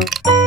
Bye.